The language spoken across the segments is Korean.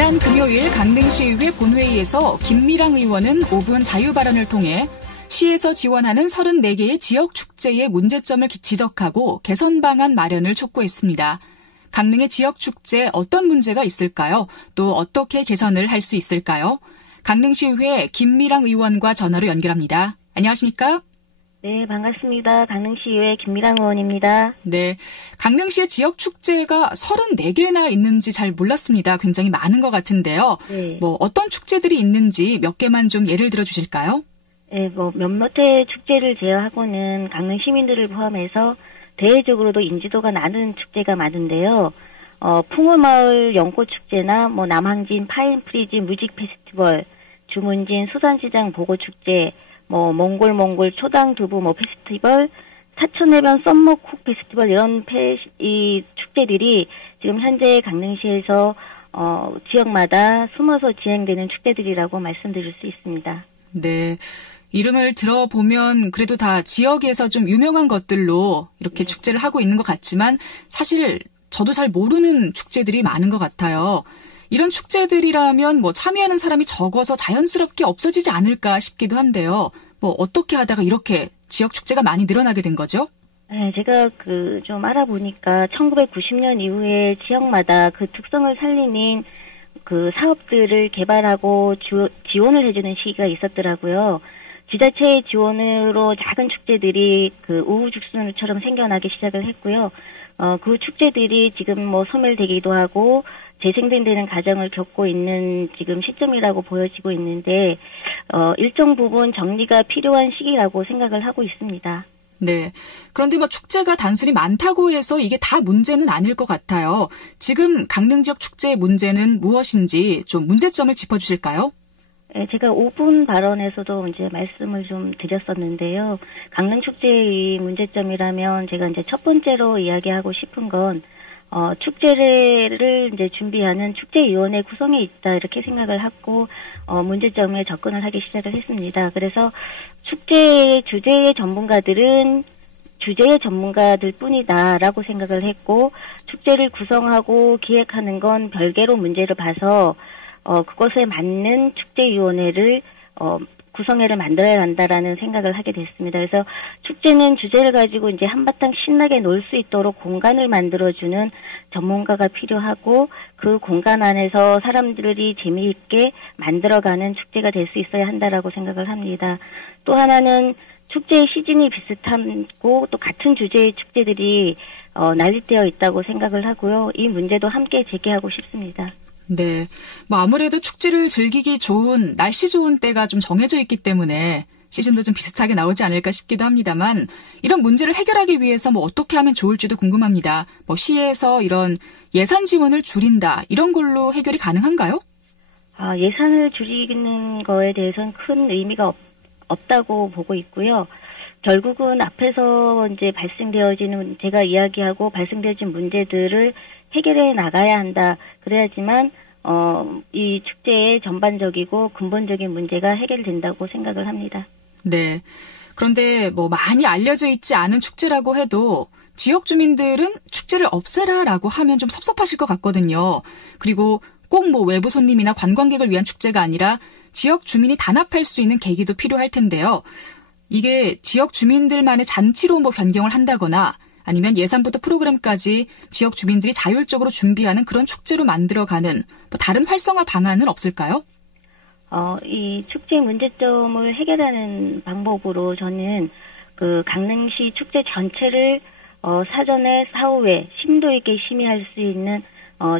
지난 금요일 강릉시의회 본회의에서 김미랑 의원은 5분 자유 발언을 통해 시에서 지원하는 34개의 지역 축제의 문제점을 지적하고 개선 방안 마련을 촉구했습니다. 강릉의 지역 축제 어떤 문제가 있을까요? 또 어떻게 개선을 할 수 있을까요? 강릉시의회 김미랑 의원과 전화로 연결합니다. 안녕하십니까? 네, 반갑습니다. 강릉시의회 김미랑 의원입니다. 네, 강릉시의 지역 축제가 34개나 있는지 잘 몰랐습니다. 굉장히 많은 것 같은데요. 네. 어떤 축제들이 있는지 몇 개만 좀 예를 들어 주실까요? 네, 몇몇의 축제를 제외하고는 강릉 시민들을 포함해서 대외적으로도 인지도가 낮은 축제가 많은데요. 풍월마을 연꽃축제나 남항진 파인프리지 뮤직 페스티벌, 주문진 수산시장 보고축제, 몽골 초당두부 페스티벌, 사천해변 썸머쿡 페스티벌 이런 이 축제들이 지금 현재 강릉시에서 지역마다 숨어서 진행되는 축제들이라고 말씀드릴 수 있습니다. 네. 이름을 들어보면 그래도 다 지역에서 좀 유명한 것들로 이렇게 축제를 하고 있는 것 같지만 사실 저도 잘 모르는 축제들이 많은 것 같아요. 이런 축제들이라면 참여하는 사람이 적어서 자연스럽게 없어지지 않을까 싶기도 한데요. 어떻게 하다가 이렇게 지역 축제가 많이 늘어나게 된 거죠? 네, 제가 좀 알아보니까 1990년 이후에 지역마다 그 특성을 살리는 그 사업들을 개발하고 지원을 해주는 시기가 있었더라고요. 지자체의 지원으로 작은 축제들이 우후죽순처럼 생겨나기 시작을 했고요. 그 축제들이 지금 소멸되기도 하고 재생되는 과정을 겪고 있는 지금 시점이라고 보여지고 있는데, 일정 부분 정리가 필요한 시기라고 생각을 하고 있습니다. 네. 그런데 축제가 단순히 많다고 해서 이게 다 문제는 아닐 것 같아요. 지금 강릉 지역 축제의 문제는 무엇인지 좀 문제점을 짚어주실까요? 네, 제가 5분 발언에서도 이제 말씀을 좀 드렸었는데요. 강릉 축제의 문제점이라면 제가 이제 첫 번째로 이야기하고 싶은 건 축제를 이제 준비하는 축제위원회 구성에 있다 이렇게 생각을 하고 문제점에 접근을 하기 시작을 했습니다. 그래서 축제 주제의 전문가들은 주제의 전문가들 뿐이다라고 생각을 했고 축제를 구성하고 기획하는 건 별개로 문제를 봐서 그것에 맞는 축제위원회를 구성회를 만들어야 한다라는 생각을 하게 됐습니다. 그래서 축제는 주제를 가지고 이제 한바탕 신나게 놀 수 있도록 공간을 만들어주는 전문가가 필요하고 그 공간 안에서 사람들이 재미있게 만들어가는 축제가 될 수 있어야 한다라고 생각을 합니다. 또 하나는 축제의 시즌이 비슷하고 또 같은 주제의 축제들이 난립되어 있다고 생각을 하고요. 이 문제도 함께 제기하고 싶습니다. 네. 아무래도 축제를 즐기기 좋은, 날씨 좋은 때가 좀 정해져 있기 때문에 시즌도 좀 비슷하게 나오지 않을까 싶기도 합니다만 이런 문제를 해결하기 위해서 어떻게 하면 좋을지도 궁금합니다. 시에서 이런 예산 지원을 줄인다, 이런 걸로 해결이 가능한가요? 예산을 줄이는 거에 대해서는 큰 의미가 없다고 보고 있고요. 결국은 앞에서 이제 발생되어지는, 제가 이야기하고 발생되어진 문제들을 해결해 나가야 한다. 그래야지만 이 축제의 전반적이고 근본적인 문제가 해결된다고 생각을 합니다. 네. 그런데 많이 알려져 있지 않은 축제라고 해도 지역 주민들은 축제를 없애라라고 하면 좀 섭섭하실 것 같거든요. 그리고 꼭 외부 손님이나 관광객을 위한 축제가 아니라 지역 주민이 단합할 수 있는 계기도 필요할 텐데요. 이게 지역 주민들만의 잔치로 변경을 한다거나 아니면 예산부터 프로그램까지 지역 주민들이 자율적으로 준비하는 그런 축제로 만들어가는 다른 활성화 방안은 없을까요? 이 축제 문제점을 해결하는 방법으로 저는 강릉시 축제 전체를 사전에 사후에 심도 있게 심의할 수 있는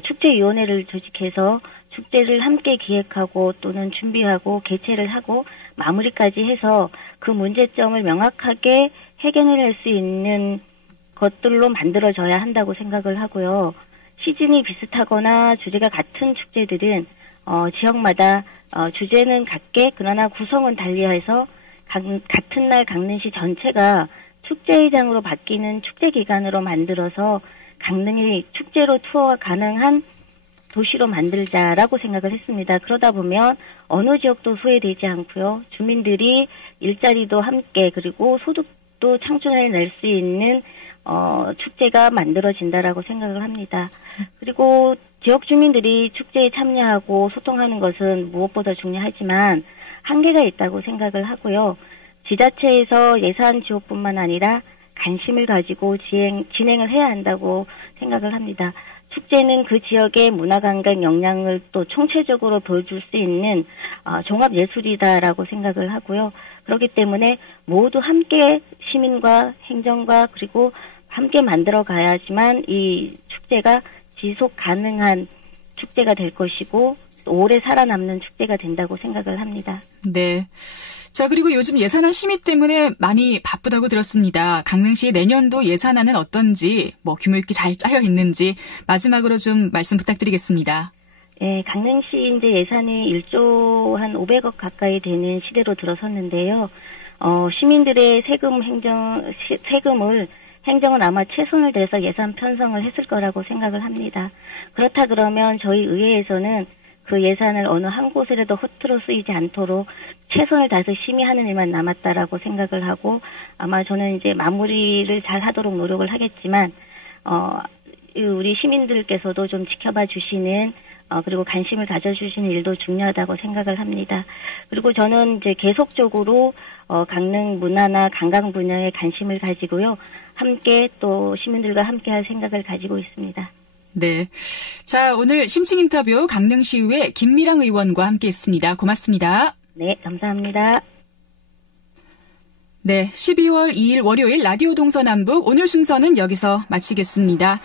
축제위원회를 조직해서 축제를 함께 기획하고 또는 준비하고 개최를 하고 마무리까지 해서 그 문제점을 명확하게 해결할 수 있는 것들로 만들어져야 한다고 생각을 하고요. 시즌이 비슷하거나 주제가 같은 축제들은 지역마다 주제는 같게 그러나 구성은 달리해서 같은 날 강릉시 전체가 축제회장으로 바뀌는 축제 기간으로 만들어서 강릉이 축제로 투어가 가능한 도시로 만들자라고 생각을 했습니다. 그러다 보면 어느 지역도 소외되지 않고요. 주민들이 일자리도 함께 그리고 소득도 창출해낼 수 있는 축제가 만들어진다라고 생각을 합니다. 그리고 지역 주민들이 축제에 참여하고 소통하는 것은 무엇보다 중요하지만 한계가 있다고 생각을 하고요. 지자체에서 예산 지원뿐만 아니라 관심을 가지고 진행을 해야 한다고 생각을 합니다. 축제는 그 지역의 문화관광 역량을 또 총체적으로 보여줄 수 있는 종합예술이다라고 생각을 하고요. 그렇기 때문에 모두 함께 시민과 행정과 그리고 함께 만들어 가야지만 이 축제가 지속 가능한 축제가 될 것이고 오래 살아남는 축제가 된다고 생각을 합니다. 네. 자, 그리고 요즘 예산안 심의 때문에 많이 바쁘다고 들었습니다. 강릉시 내년도 예산안은 어떤지, 규모 있게 잘 짜여 있는지 마지막으로 좀 말씀 부탁드리겠습니다. 네, 강릉시 이제 예산이 1조 한 500억 가까이 되는 시대로 들어섰는데요. 시민들의 세금을 행정은 아마 최선을 다해서 예산 편성을 했을 거라고 생각을 합니다. 그렇다 그러면 저희 의회에서는 그 예산을 어느 한 곳이라도 허투루 쓰이지 않도록 최선을 다해서 심의하는 일만 남았다라고 생각을 하고 아마 저는 이제 마무리를 잘 하도록 노력을 하겠지만 우리 시민들께서도 좀 지켜봐 주시는 그리고 관심을 가져주시는 일도 중요하다고 생각을 합니다. 그리고 저는 이제 계속적으로 강릉 문화나 관광 분야에 관심을 가지고요. 함께 또 시민들과 함께 할 생각을 가지고 있습니다. 네. 자, 오늘 심층 인터뷰 강릉시의회 김미랑 의원과 함께했습니다. 고맙습니다. 네, 감사합니다. 네, 12월 2일 월요일 라디오 동서남북 오늘 순서는 여기서 마치겠습니다.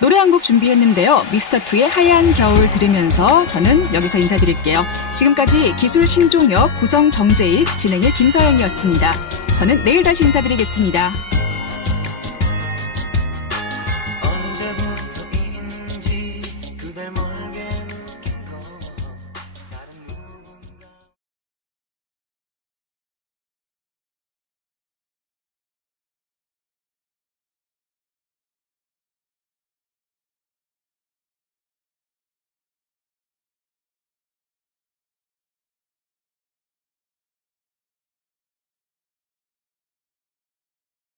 노래 한 곡 준비했는데요. 미스터2의 하얀 겨울 들으면서 저는 여기서 인사드릴게요. 지금까지 기술 신종혁, 구성 정재익, 진행의 김서영이었습니다. 저는 내일 다시 인사드리겠습니다.